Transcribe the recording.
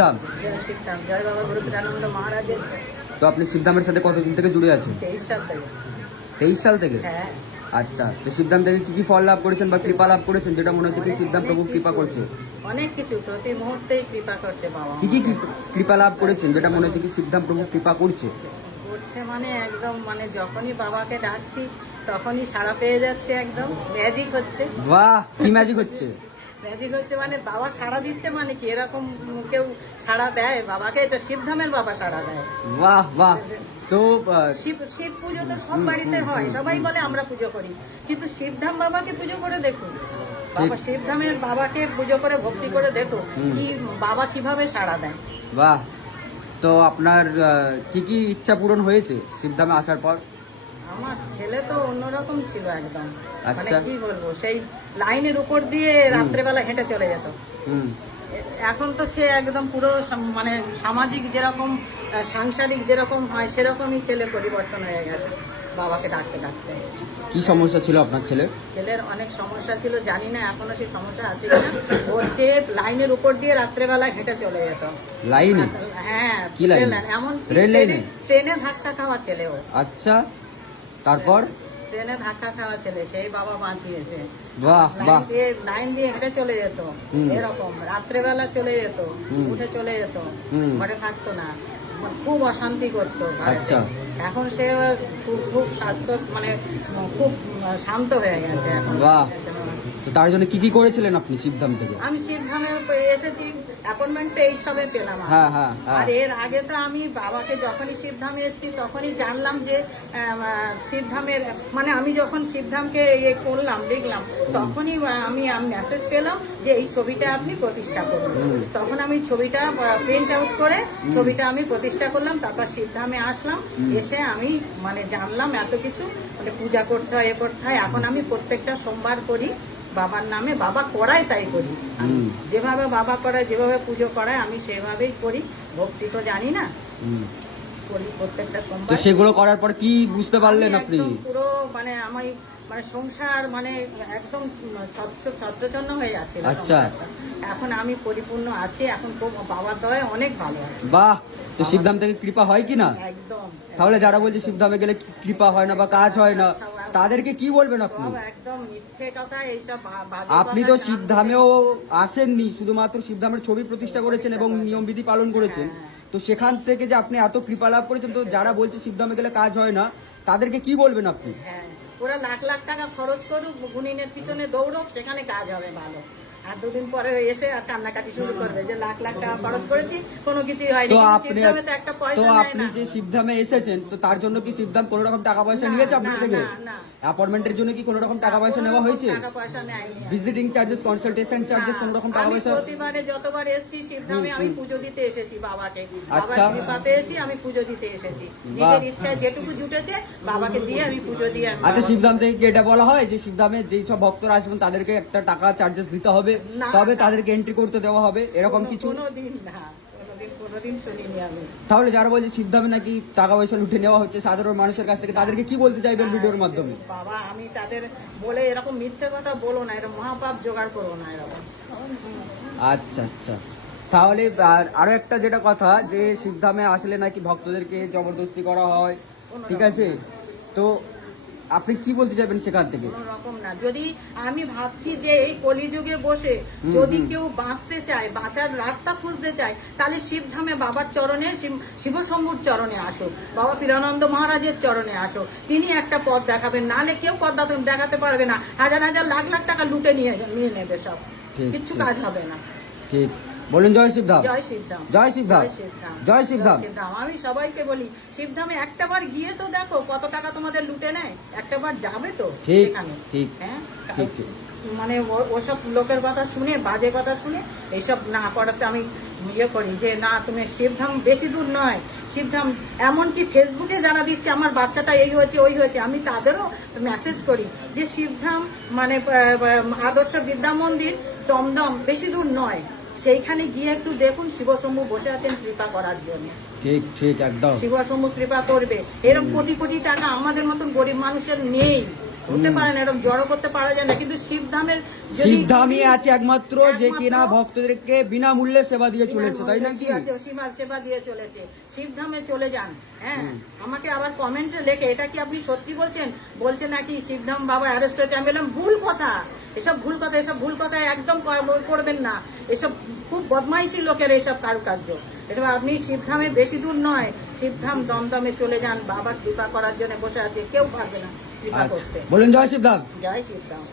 দাম শিবধাম জয় বাবা গুরু বিধানন্দ মহারাজের। তো আপনি শিবধামের সাথে কতদিন থেকে জুড়ে আছেন? 23 সাল থেকে। 23 সাল থেকে? হ্যাঁ। আচ্ছা, তো শিবধাম থেকে কি কি ফল লাভ করেছেন বা কৃপা লাভ করেছেন, যেটা মনে হচ্ছে কি শিবধাম প্রভু কৃপা করছে? অনেক কিছু, প্রতি মুহূর্তেই কৃপা করছে বাবা। কি কি কৃপা লাভ করেছেন যেটা মনে হচ্ছে কি শিবধাম প্রভু কৃপা করছে? করছে মানে একদম মানে যখনই বাবাকে ডাকছি তখনই সাড়া পেয়ে যাচ্ছে, একদম ম্যাজিক হচ্ছে। বাহ, কি ম্যাজিক হচ্ছে? ম্যাজিক হচ্ছে মানে বাবা সাড়া দিচ্ছে, মানে কি এরকম কেউ সাড়া দেয় বাবাকে? এটা শিবধামের বাবা সাড়া দেয়। বাহ বাহ। তো শিব পুজো তো সব বাড়িতে হয়, সবাই বলে আমরা পুজো করি, কিন্তু শিবধাম বাবাকে পুজো করে দেখুন, বাবা শিবধামের বাবাকে পুজো করে ভক্তি করে দেখো কি বাবা কিভাবে সাড়া দেয়। বাহ। তো আপনার কি কি ইচ্ছা পূরণ হয়েছে শিবধামে আসার পর? আমার ছেলে তো অন্যরকম ছিল একদম, মানে আচ্ছা। কি বলবো, সেই লাইনের উপর দিয়ে রাত্রেবেলা হেঁটে চলে যেত। এখন তো সে একদম পুরো মানে সামাজিক যেরকম সাংসারিক যেরকম হয় সেরকমই ছেলে পরিবর্তন হয়ে গেছে বাবাকে ডাকতে ডাকতে। কি সমস্যা ছিল আপনার ছেলের? ছেলের অনেক সমস্যা ছিল, জানি না এখনো সেই সমস্যা আছে কিনা। ও সে লাইনের উপর দিয়ে রাত্রেবেলা হেঁটে চলে যেত। লাইনে? হ্যাঁ, কি লাইন? এমন রেল লাইনে? ট্রেনে ধাক্কা খাওয়া ছেলে ও। আচ্ছা, তারপর? ট্রেনে ধাক্কা খাওয়া ছেলে, সেই বাবা বাঁচিয়েছে। বাহ বাহ। লাইন দিয়ে হেঁটে চলে যেত, এরকম রাত্রেবেলা চলে যেত, উঠে চলে যেত, ঘরে থাকতো না, খুব অশান্তি করতো। আচ্ছা। এখন সে খুব স্বাস্থ্য মানে খুব শান্ত হয়ে গেছে এখন। বাহ। তো তার জন্য কি কি করেছিলেন আপনি শিবধাম থেকে? আমি শিবধামে এসেছি, অ্যাপয়েন্টমেন্ট তো এই সবে পেলাম। হ্যাঁ হ্যাঁ। আর এর আগে তো আমি বাবাকে যখনই শিবধামে এসেছি তখনই জানলাম যে শিবধামের মানে আমি যখন শিবধামকে করলাম দেখলাম তখনই আমি মেসেজ পেলাম যে এই ছবিটা আপনি প্রতিষ্ঠা করুন। তখন আমি ছবিটা প্রিন্ট আউট করে ছবিটা আমি প্রতিষ্ঠা করলাম, তারপর শিবধামে আসলাম, এসে আমি মানে জানলাম এত কিছু, মানে পূজা করতে হয় এ করতে হয়। এখন আমি প্রত্যেকটা সোমবার করি বাবার নামে, বাবা করায় তাই করি। যেভাবে বাবা করায়, যেভাবে পুজো করায় আমি সেভাবেই করি। ভক্তি তো জানি না, করি প্রত্যেকটা সোমবার। তো সেগুলো করার পর কি বুঝতে পারলেন আপনি? পুরো মানে আমি মানে সংসার মানে একদম ছত্রছন্ন হয়ে যাচ্ছে। আচ্ছা। এখন আমি পরিপূর্ণ আছি, এখন বাবার দয়ে অনেক ভালো আছে। বাহ। তো শিবধাম থেকে কৃপা হয় কি না? একদম। তাহলে যারা বলছে শিবধামে গেলে কৃপা হয় না বা কাজ হয় না, তাদেরকে কি বলবেন আপনি? একদম মিথ্যে কথা এইসব। আপনি তো শিবধামেও আসেননি, শুধুমাত্র শিবধামের ছবি প্রতিষ্ঠা করেছেন এবং নিয়মবিধি পালন করেছেন। তো সেখান থেকে যে আপনি এত কৃপা লাভ করেছেন, তো যারা বলছে শিবধামে গেলে কাজ হয় না, তাদেরকে কি বলবেন আপনি? হ্যাঁ, ওরা লাখ লাখ টাকা খরচ করুক, গুণিনের পিছনে দৌড়ক, সেখানে কাজ হবে ভালো। আর দুদিন পরে এসে আর কান্নাকাটি শুরু করবে যে লাখ লাখ টাকা খরচ করেছি, কোনো কিছুই হয়নি। তো আপনি যে শিবধামে এসেছেন, তো তার জন্য কি শিবধাম কোনো রকম টাকা পয়সা নিয়েছে আপনার থেকে? অ্যাপয়েন্টমেন্টের জন্য কি কোনো রকম টাকা পয়সা নেওয়া হয়েছে? ভিজিটিং চার্জেস, কনসালটেশন চার্জেস কোনো রকম টাকা পয়সা? প্রতিবারে যতবার এসেছি শিবধামে আমি পুজো দিতে এসেছি বাবাকে। বাবার কৃপা পেয়েছি, আমি পুজো দিতে এসেছি। নিজের ইচ্ছায় যেটুকু জুটেছে বাবাকে দিয়ে আমি পুজো দিয়ে। আচ্ছা, শিবধাম থেকে কি এটা বলা হয় যে শিবধামে যেই সব ভক্তরা আসবেন তাদেরকে একটা টাকা চার্জেস দিতে হবে, তবে তাদেরকে এন্ট্রি করতে দেওয়া হবে, এরকম কিছু? কোনোদিন শুনিনি আমি। তাহলে যারা বলছে শিবধামে নাকি টাকা পয়সা লুটে নেওয়া হচ্ছে সাধারণ মানুষের কাছ থেকে, তাদেরকে কি বলতে চাইবেন ভিডিওর মাধ্যমে? বাবা, আমি তাদের বলে এরকম মিথ্যে কথা বলো না, এরকম মহাপাপ জোগাড় করবো না এরকম। আচ্ছা আচ্ছা। তাহলে আরো একটা যেটা কথা, যে শিবধামে আসলে নাকি ভক্তদেরকে জবরদস্তি করা হয়, ঠিক আছে? তো আপনি কি বলতে চাইবেন সেখান থেকে? কোনো রকম না। যদি আমি ভাবছি যে এই কলিযুগে বসে যদি কেউ বাঁচতে চায়, বাঁচার রাস্তা খুঁজতে চায়, তাহলে শিবধামে বাবার চরণে, শিবশম্ভুর চরণে আসো, বাবা পীরানন্দ মহারাজের চরণে আসো। তিনি একটা পথ দেখাবেন, নাহলে কেউ পথ দেখাতে পারবে না। হাজার হাজার লাখ লাখ টাকা লুটে নিয়ে নেবে, সব কিচ্ছু কাজ হবে না। ঠিক বলুন। জয় শিবধাম। জয় শিবধাম। জয় শিবধাম। জয় শিবধাম। আমি সবাইকে বলি শিবধামে একটাবার গিয়ে তো দেখো কত টাকা তোমাদের লুটে নেয়, একটাবার যাবে তো সেখানে। ঠিক। হ্যাঁ, মানে ওসব লোকের কথা শুনে, বাজে কথা শুনে এইসব না করাতে আমি ইয়ে করি যে না, তুমি শিবধাম বেশি দূর নয়। শিবধাম এমনকি ফেসবুকে যারা দিচ্ছে আমার বাচ্চাটা এই হয়েছে ওই হয়েছে, আমি তাদেরও মেসেজ করি যে শিবধাম মানে আদর্শ বিদ্যা মন্দির দমদম বেশি দূর নয়, সেইখানে গিয়ে একটু দেখুন, শিবশম্ভু বসে আছেন কৃপা করার জন্য। ঠিক ঠিক, একদম শিবশম্ভু কৃপা করবে। এরকম কোটি কোটি টাকা আমাদের মতন গরিব মানুষের নেই, হতে পারে না, এরকম জড়ো করতে পারা যায় না, কিন্তু শিবধামের যদি- শিবধামই আছে একমাত্র যে একমাত্র- কিনা ভক্তদেরকে বিনামূল্যে সেবা দিয়ে চলেছে, তাই নাকি? সেবা দিয়ে চলেছে। শিবধামে চলে যান। হ্যাঁ, আমাকে আবার কমেন্টে লেখে, এটা কি আপনি সত্যি বলছেন? বলছে নাকি শিবধাম বাবা অ্যারেস্ট হয়েছে। আমি বললাম ভুল কথা, এসব ভুল কথা, এসব ভুল কথা একদম করবেন না। এসব খুব বদমাইশি লোকের এসব কারুকার্য। এটা আপনি শিবধামে বেশি দূর নয়, শিবধাম দমদমে চলে যান, বাবা কৃপা করার জন্য বসে আছে, কেউ পারবে না কৃপা আচ্ছা, করতে। বলুন জয় শিবধাম। জয় শিবধাম।